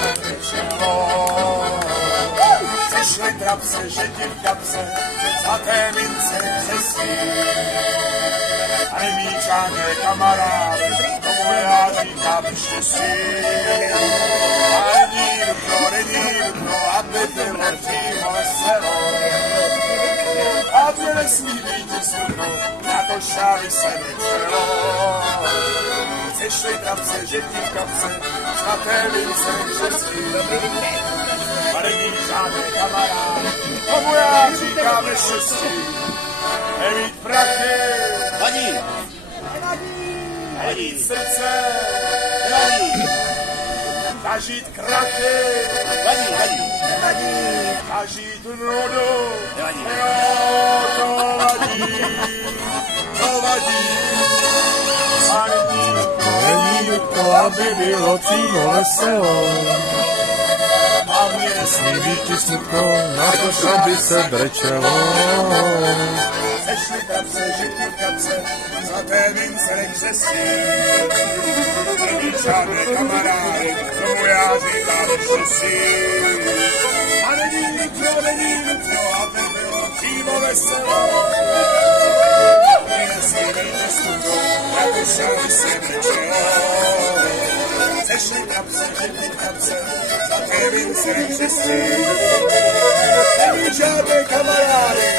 se brečelo. Sešli trapce, že ti v kapse zlaté mince křesí. A nemíčáně kamarád, tomu já říkám štěstí. A není nutno, aby bylo přímo veselo. A mě nesmí být smutno, na to šály se nečelo. Sešli trapce, že ti v kapse zlaté mince křesí. A není žádný kamarád, tomu já říkám neštěstí. Nemít prachy, Vadí! nemít srdce, Nevadí! zažít krachy, Vadí! zažít nudu, Nevadí! jo, to vadí. A není nutno, aby bylo přímo veselo. A mě nesmí být smutno, na to šáby se brečelo. Sešli trapce, že ti v kapse zlaté mince křesí. Není žádné kamarády, tomu já říkám štěstí. A není nutno, aby bylo přímo veselo. Mě nesmí být smutno, na to šáby se brečelo. Sešli trapce, že ti v kapse zlaté mince křesí. Není žádné kamarády,